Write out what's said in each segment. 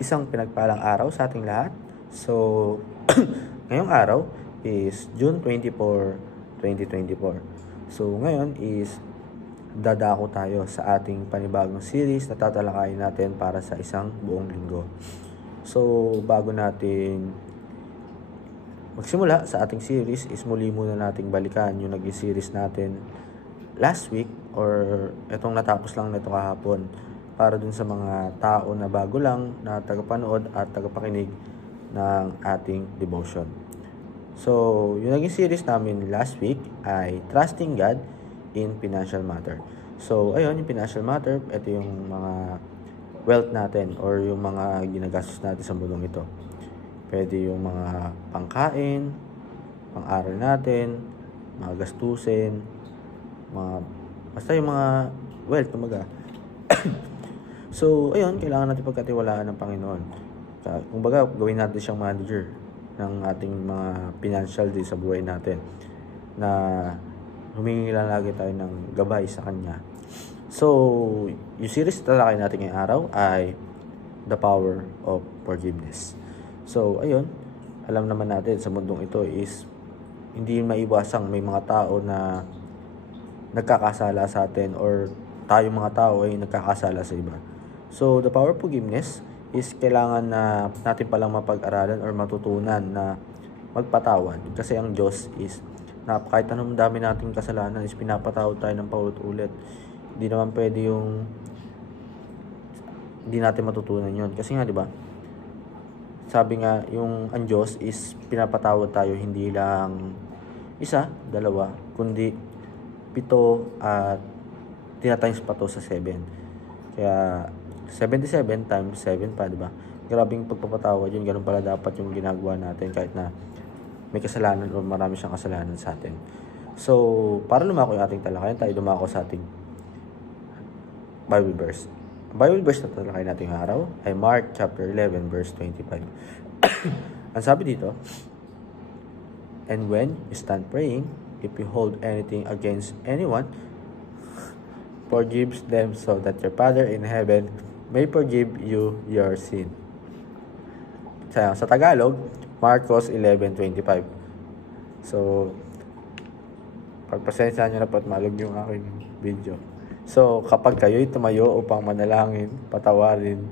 Isang pinagpalang araw sa ating lahat. So, ngayong araw is June 24, 2024. So, ngayon is dadako tayo sa ating panibagong series na tatalakayin natin para sa isang buong linggo. So, bago natin magsimula sa ating series is muli muna nating balikan yung naging series natin last week or itong natapos lang nito kahapon para dun sa mga tao na bago lang na tagapanood at tagapakinig ng ating devotion. So, yung naging series namin last week ay Trusting God in Financial Matter. So, ayun, yung financial matter, ito yung mga wealth natin or yung mga ginagastos natin sa mundong ito. Pwede yung mga pangkain, pang-aral natin, mga gastusin, basta yung mga wealth, kumaga. So, ayun, kailangan natin pagkatiwalaan ng Panginoon. Kumbaga, gawin natin siyang manager ng ating mga financial sa buhay natin na humingi lang lagi tayo ng gabay sa Kanya. So, yung series na talakay natin ngayong araw ay The Power of Forgiveness. So, ayun, alam naman natin sa mundong ito is hindi maiwasang may mga tao na nagkakasala sa atin or tayong mga tao ay nagkakasala sa iba. So, the power of forgiveness is kailangan na natin palang mapag-aralan or matutunan na magpatawad. Kasi ang Diyos is, kahit anong dami nating kasalanan is pinapatawad tayo ng paulit-ulit. Hindi naman pwede yung hindi natin matutunan yun. Kasi nga, di ba? Sabi nga, yung ang Diyos is pinapatawad tayo hindi lang isa, dalawa, kundi 7 at tinatimes pa to sa 7. Kaya 77 times 7 pa, di ba? Grabing pagpapatawad yun. Ganun pala dapat yung ginagawa natin kahit na may kasalanan o marami siyang kasalanan sa atin. So, para lumako yung ating talakayan, tayo lumako sa ating Bible verse. Bible verse na talakayan natin yung araw ay Mark chapter 11 verse 25. Ang sabi dito, "And when you stand praying, if you hold anything against anyone, forgive them so that your Father in heaven may forgive you your sin." Sa Tagalog, Marcos 11:25. So, pagpasensyahan nyo na po at malog yung aking video. So, kapag kayo'y tumayo upang manalangin, patawarin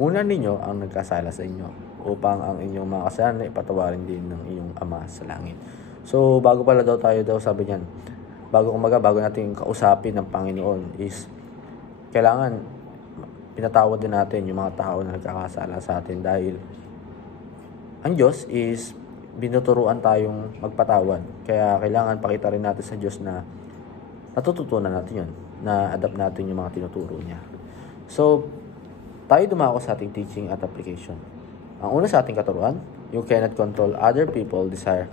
muna ninyo ang nagkasala sa inyo upang ang inyong mga kasalanan ipatawarin din ng inyong Ama sa langit. So, bago pala daw tayo sabi niyan, bago natin kausapin ng Panginoon is kailangan pinatawad din natin yung mga tao na nagkakasala sa atin dahil ang Diyos is binuturuan tayong magpatawad. Kaya kailangan pakita rin natin sa Diyos na natututunan natin yun, na adapt natin yung mga tinuturo niya. So, tayo dumako sa ating teaching at application. Ang una sa ating katuruan, you cannot control other people's desire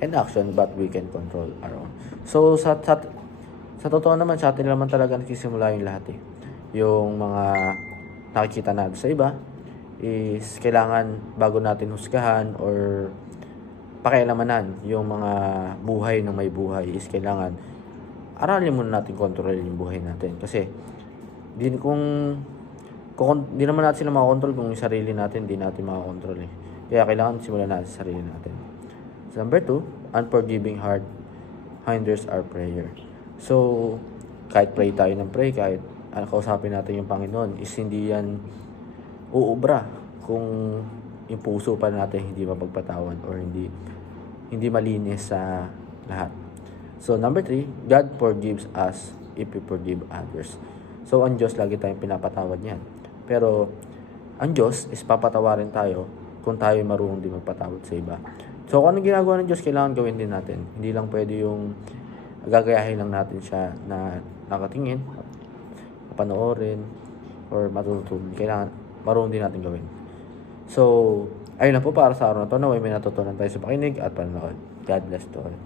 and action, but we can control our own. So, sa totoo naman, sa atin naman talaga nagsisimula yung lahat eh. Yung mga nakikita natin sa iba is kailangan bago natin husgahan or pakialamanan yung mga buhay ng may buhay is kailangan aralin muna natin kontrolin yung buhay natin. Kasi di naman natin sila makakontrol kung yung sarili natin di natin makakontrol eh. Kaya kailangan simulan natin sa sarili natin. So, number 2, unforgiving heart hinders our prayer. So, kahit pray tayo ng pray, kahit kausapin natin yung Panginoon, is hindi yan uubra kung yung puso pa natin hindi mapagpatawad or hindi malinis sa lahat. So, number 3, God forgives us if we forgive others. So, ang Diyos lagi tayong pinapatawad niyan. Pero, ang Diyos is papatawarin tayo kung tayo marunong din magpatawad sa iba. So, kung anong ginagawa ng Diyos, kailangan gawin din natin. Hindi lang pwede yung gagayahin lang natin siya na nakatingin, panoorin, or matutunan. Kailangan marunong din natin gawin. So, ayun lang po para sa araw na ito. Naway may natutunan tayo sa pakinig at panonood. God bless to all.